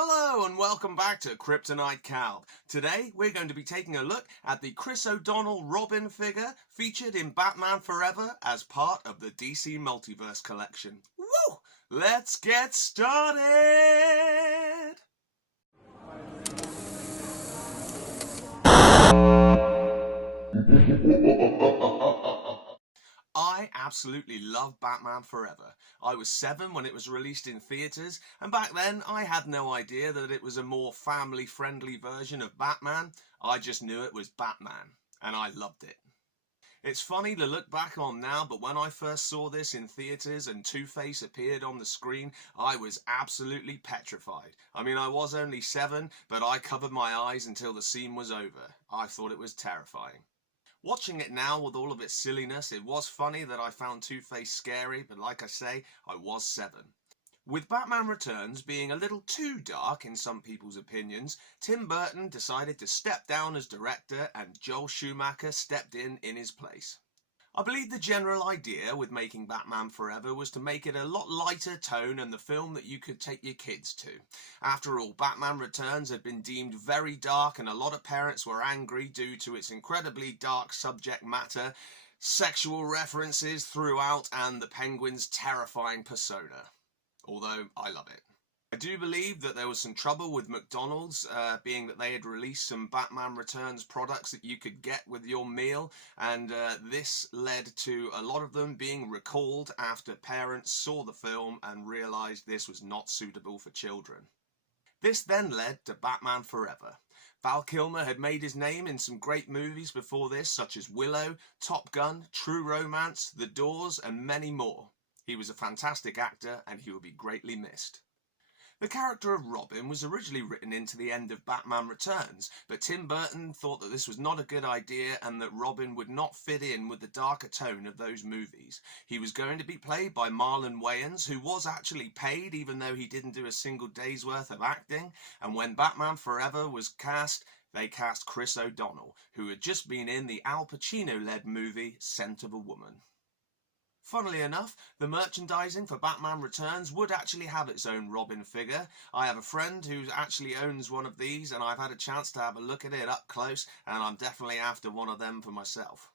Hello and welcome back to Kryptonite-Calv. Today we're going to be taking a look at the Chris O'Donnell Robin figure featured in Batman Forever as part of the DC Multiverse collection. Woo! Let's get started! I absolutely love Batman Forever. I was 7 when it was released in theatres, and back then I had no idea that it was a more family-friendly version of Batman. I just knew it was Batman, and I loved it. It's funny to look back on now, but when I first saw this in theatres and Two-Face appeared on the screen, I was absolutely petrified. I mean, I was only 7, but I covered my eyes until the scene was over. I thought it was terrifying. Watching it now with all of its silliness, it was funny that I found Two-Face scary, but like I say, I was 7. With Batman Returns being a little too dark in some people's opinions, Tim Burton decided to step down as director and Joel Schumacher stepped in his place. I believe the general idea with making Batman Forever was to make it a lot lighter tone and the film that you could take your kids to. After all, Batman Returns had been deemed very dark and a lot of parents were angry due to its incredibly dark subject matter, sexual references throughout, and the Penguin's terrifying persona. Although, I love it. I do believe that there was some trouble with McDonald's, being that they had released some Batman Returns products that you could get with your meal, and this led to a lot of them being recalled after parents saw the film and realised this was not suitable for children. This then led to Batman Forever. Val Kilmer had made his name in some great movies before this, such as Willow, Top Gun, True Romance, The Doors, and many more. He was a fantastic actor and he will be greatly missed. The character of Robin was originally written into the end of Batman Returns, but Tim Burton thought that this was not a good idea and that Robin would not fit in with the darker tone of those movies. He was going to be played by Marlon Wayans, who was actually paid even though he didn't do a single day's worth of acting, and when Batman Forever was cast, they cast Chris O'Donnell, who had just been in the Al Pacino-led movie Scent of a Woman. Funnily enough, the merchandising for Batman Returns would actually have its own Robin figure. I have a friend who actually owns one of these and I've had a chance to have a look at it up close and I'm definitely after one of them for myself.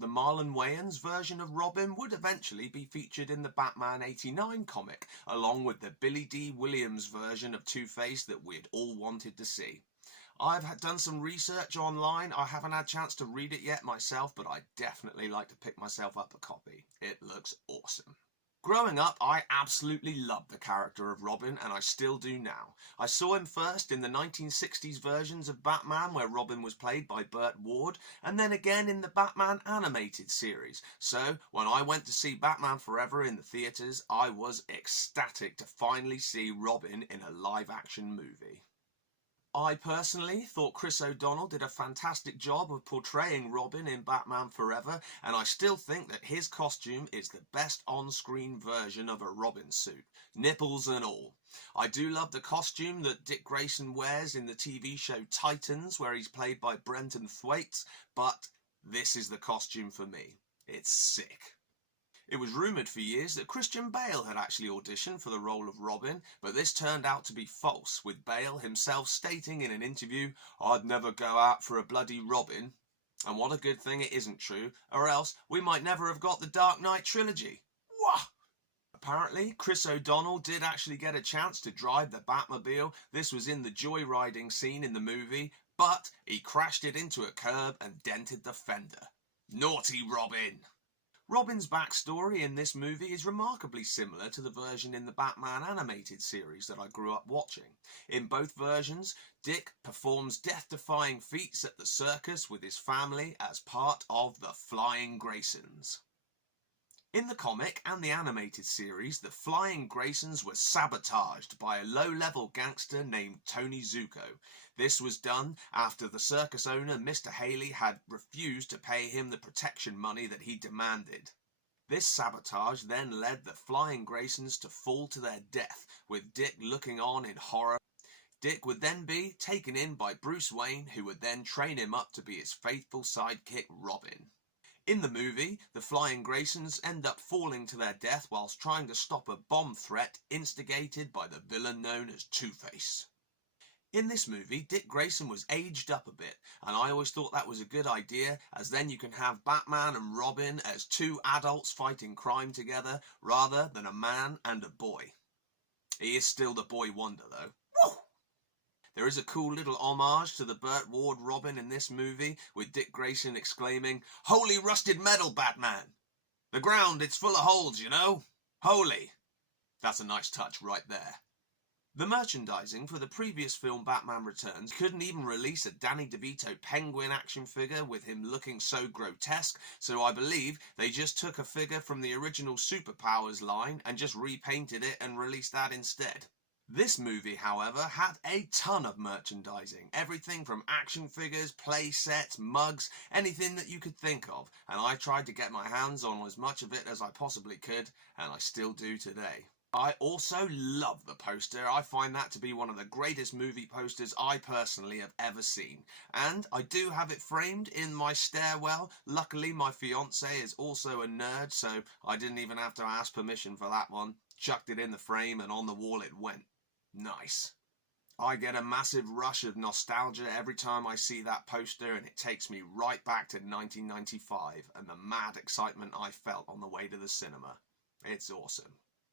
The Marlon Wayans version of Robin would eventually be featured in the Batman '89 comic, along with the Billy D. Williams version of Two-Face that we'd all wanted to see. I've done some research online. I haven't had a chance to read it yet myself, but I'd definitely like to pick myself up a copy. It looks awesome. Growing up, I absolutely loved the character of Robin, and I still do now. I saw him first in the 1960s versions of Batman, where Robin was played by Burt Ward, and then again in the Batman animated series. So, when I went to see Batman Forever in the theatres, I was ecstatic to finally see Robin in a live-action movie. I personally thought Chris O'Donnell did a fantastic job of portraying Robin in Batman Forever, and I still think that his costume is the best on-screen version of a Robin suit, nipples and all. I do love the costume that Dick Grayson wears in the TV show Titans, where he's played by Brenton Thwaites, but this is the costume for me. It's sick. It was rumoured for years that Christian Bale had actually auditioned for the role of Robin, but this turned out to be false, with Bale himself stating in an interview, "I'd never go out for a bloody Robin." And what a good thing it isn't true, or else we might never have got the Dark Knight trilogy. Wah! Apparently, Chris O'Donnell did actually get a chance to drive the Batmobile. This was in the joyriding scene in the movie, but he crashed it into a curb and dented the fender. Naughty Robin! Robin's backstory in this movie is remarkably similar to the version in the Batman animated series that I grew up watching. In both versions, Dick performs death-defying feats at the circus with his family as part of the Flying Graysons. In the comic and the animated series, the Flying Graysons were sabotaged by a low-level gangster named Tony Zuko. This was done after the circus owner, Mr. Haley, had refused to pay him the protection money that he demanded. This sabotage then led the Flying Graysons to fall to their death, with Dick looking on in horror. Dick would then be taken in by Bruce Wayne, who would then train him up to be his faithful sidekick Robin. In the movie, the Flying Graysons end up falling to their death whilst trying to stop a bomb threat instigated by the villain known as Two-Face. In this movie, Dick Grayson was aged up a bit, and I always thought that was a good idea, as then you can have Batman and Robin as two adults fighting crime together, rather than a man and a boy. He is still the boy wonder, though. Woo! There is a cool little homage to the Burt Ward Robin in this movie, with Dick Grayson exclaiming, "Holy rusted metal, Batman! The ground, it's full of holes, you know? Holy!" That's a nice touch right there. The merchandising for the previous film Batman Returns couldn't even release a Danny DeVito Penguin action figure with him looking so grotesque, so I believe they just took a figure from the original Superpowers line and just repainted it and released that instead. This movie, however, had a ton of merchandising, everything from action figures, play sets, mugs, anything that you could think of, and I tried to get my hands on as much of it as I possibly could, and I still do today. I also love the poster. I find that to be one of the greatest movie posters I personally have ever seen. And I do have it framed in my stairwell. Luckily, my fiance is also a nerd, so I didn't even have to ask permission for that one. Chucked it in the frame and on the wall it went. Nice. I get a massive rush of nostalgia every time I see that poster, and it takes me right back to 1995 and the mad excitement I felt on the way to the cinema. It's awesome.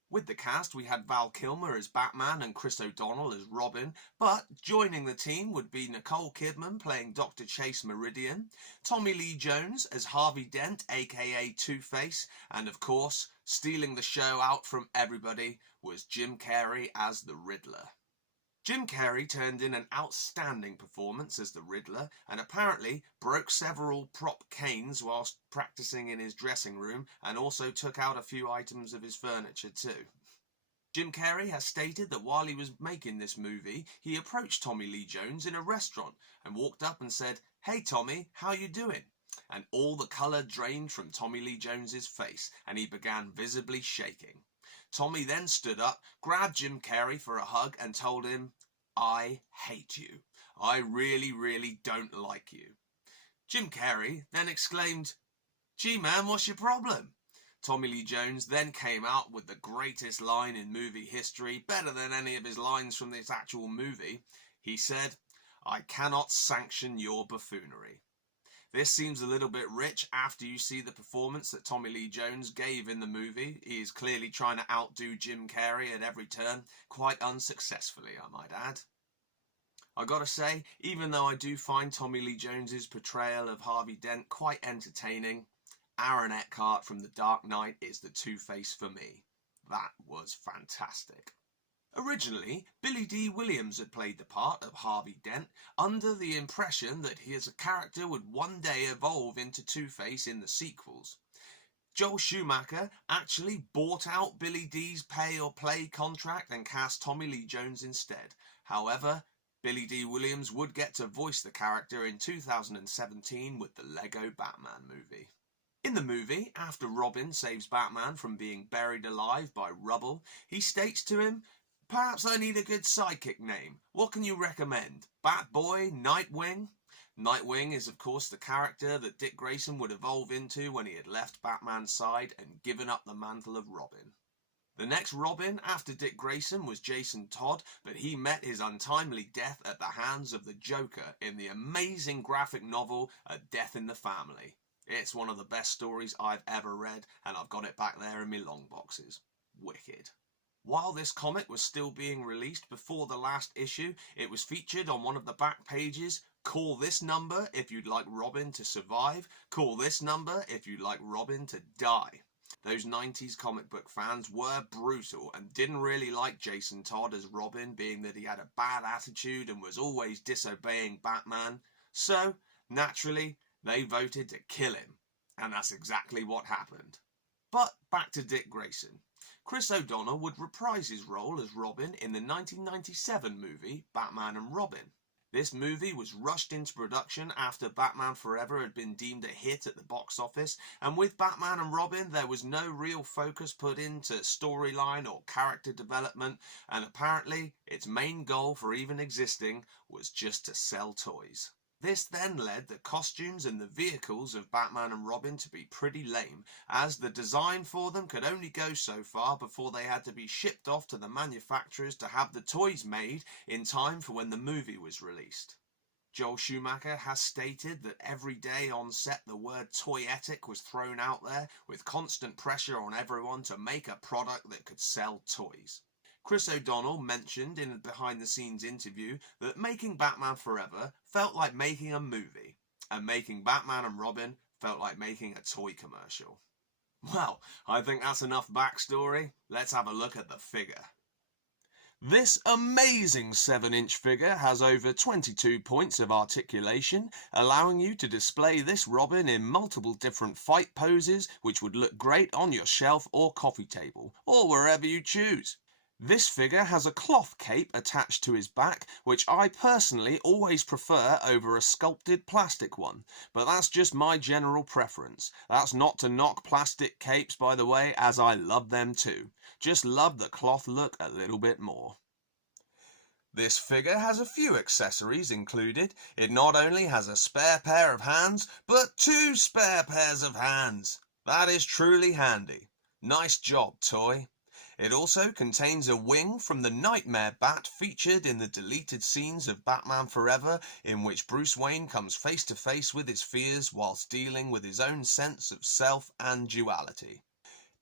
With the cast, we had Val Kilmer as Batman and Chris O'Donnell as Robin, but joining the team would be Nicole Kidman playing Dr. Chase Meridian, Tommy Lee Jones as Harvey Dent, aka Two-Face, and of course, stealing the show out from everybody was Jim Carrey as the Riddler. Jim Carrey turned in an outstanding performance as the Riddler and apparently broke several prop canes whilst practicing in his dressing room, and also took out a few items of his furniture too. Jim Carrey has stated that while he was making this movie, he approached Tommy Lee Jones in a restaurant and walked up and said, "Hey Tommy, how you doing?" And all the colour drained from Tommy Lee Jones's face and he began visibly shaking. Tommy then stood up, grabbed Jim Carrey for a hug and told him, "I hate you. I really, really don't like you." Jim Carrey then exclaimed, "Gee man, what's your problem?" Tommy Lee Jones then came out with the greatest line in movie history, better than any of his lines from this actual movie. He said, "I cannot sanction your buffoonery." This seems a little bit rich after you see the performance that Tommy Lee Jones gave in the movie. He is clearly trying to outdo Jim Carrey at every turn, quite unsuccessfully, I might add. I gotta say, even though I do find Tommy Lee Jones's portrayal of Harvey Dent quite entertaining, Aaron Eckhart from The Dark Knight is the Two-Face for me. That was fantastic. Originally, Billy D. Williams had played the part of Harvey Dent, under the impression that his character would one day evolve into Two-Face in the sequels. Joel Schumacher actually bought out Billy D's pay-or-play contract and cast Tommy Lee Jones instead. However, Billy D. Williams would get to voice the character in 2017 with the Lego Batman movie. In the movie, after Robin saves Batman from being buried alive by rubble, he states to him, "Perhaps I need a good sidekick name. What can you recommend? Batboy? Nightwing?" Nightwing is of course the character that Dick Grayson would evolve into when he had left Batman's side and given up the mantle of Robin. The next Robin after Dick Grayson was Jason Todd, but he met his untimely death at the hands of the Joker in the amazing graphic novel A Death in the Family. It's one of the best stories I've ever read, and I've got it back there in my long boxes. Wicked. While this comic was still being released before the last issue, it was featured on one of the back pages. Call this number if you'd like Robin to survive. Call this number if you'd like Robin to die. Those 90s comic book fans were brutal and didn't really like Jason Todd as Robin, being that he had a bad attitude and was always disobeying Batman. So, naturally, they voted to kill him. And that's exactly what happened. But back to Dick Grayson. Chris O'Donnell would reprise his role as Robin in the 1997 movie Batman and Robin. This movie was rushed into production after Batman Forever had been deemed a hit at the box office, and with Batman and Robin there was no real focus put into storyline or character development, and apparently its main goal for even existing was just to sell toys. This then led the costumes and the vehicles of Batman and Robin to be pretty lame, as the design for them could only go so far before they had to be shipped off to the manufacturers to have the toys made in time for when the movie was released. Joel Schumacher has stated that every day on set the word toyetic was thrown out there, with constant pressure on everyone to make a product that could sell toys. Chris O'Donnell mentioned in a behind-the-scenes interview that making Batman Forever felt like making a movie, and making Batman and Robin felt like making a toy commercial. Well, I think that's enough backstory. Let's have a look at the figure. This amazing 7-inch figure has over 22 points of articulation, allowing you to display this Robin in multiple different fight poses, which would look great on your shelf or coffee table, or wherever you choose. This figure has a cloth cape attached to his back, which I personally always prefer over a sculpted plastic one, but that's just my general preference. That's not to knock plastic capes, by the way, as I love them too. Just love the cloth look a little bit more. This figure has a few accessories included. It not only has a spare pair of hands, but 2 spare pairs of hands. That is truly handy. Nice job, toy. It also contains a wing from the Nightmare Bat featured in the deleted scenes of Batman Forever, in which Bruce Wayne comes face to face with his fears whilst dealing with his own sense of self and duality.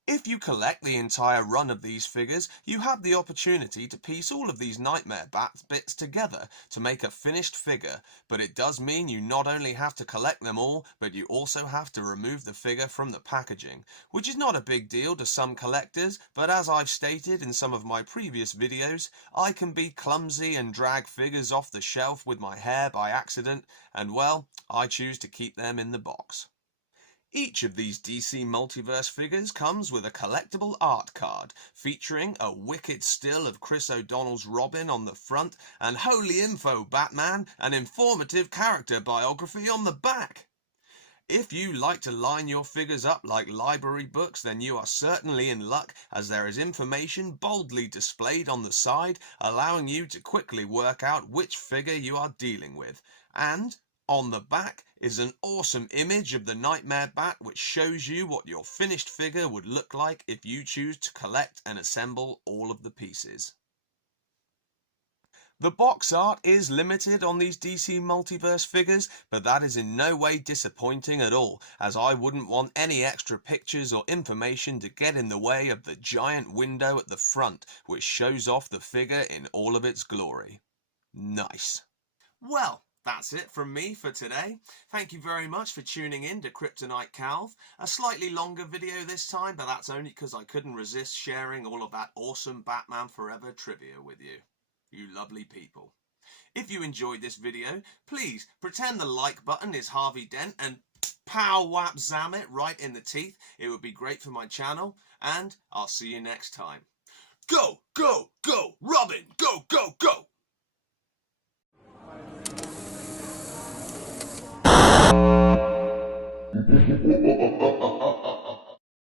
If you collect the entire run of these figures, you have the opportunity to piece all of these Nightmare Bat bits together to make a finished figure, but it does mean you not only have to collect them all, but you also have to remove the figure from the packaging, which is not a big deal to some collectors, but as I've stated in some of my previous videos, I can be clumsy and drag figures off the shelf with my hair by accident, and well, I choose to keep them in the box. Each of these DC Multiverse figures comes with a collectible art card, featuring a wicked still of Chris O'Donnell's Robin on the front, and Holy Info Batman, an informative character biography on the back. If you like to line your figures up like library books, then you are certainly in luck, as there is information boldly displayed on the side, allowing you to quickly work out which figure you are dealing with. And on the back is an awesome image of the Nightmare Bat, which shows you what your finished figure would look like if you choose to collect and assemble all of the pieces. The box art is limited on these DC Multiverse figures, but that is in no way disappointing at all, as I wouldn't want any extra pictures or information to get in the way of the giant window at the front, which shows off the figure in all of its glory. Nice. Well, that's it from me for today. Thank you very much for tuning in to Kryptonite-Calv. A slightly longer video this time, but that's only because I couldn't resist sharing all of that awesome Batman Forever trivia with you. You lovely people. If you enjoyed this video, please pretend the like button is Harvey Dent and pow whap zam it right in the teeth. It would be great for my channel, and I'll see you next time. Go, go, go, Robin! Go, go, go!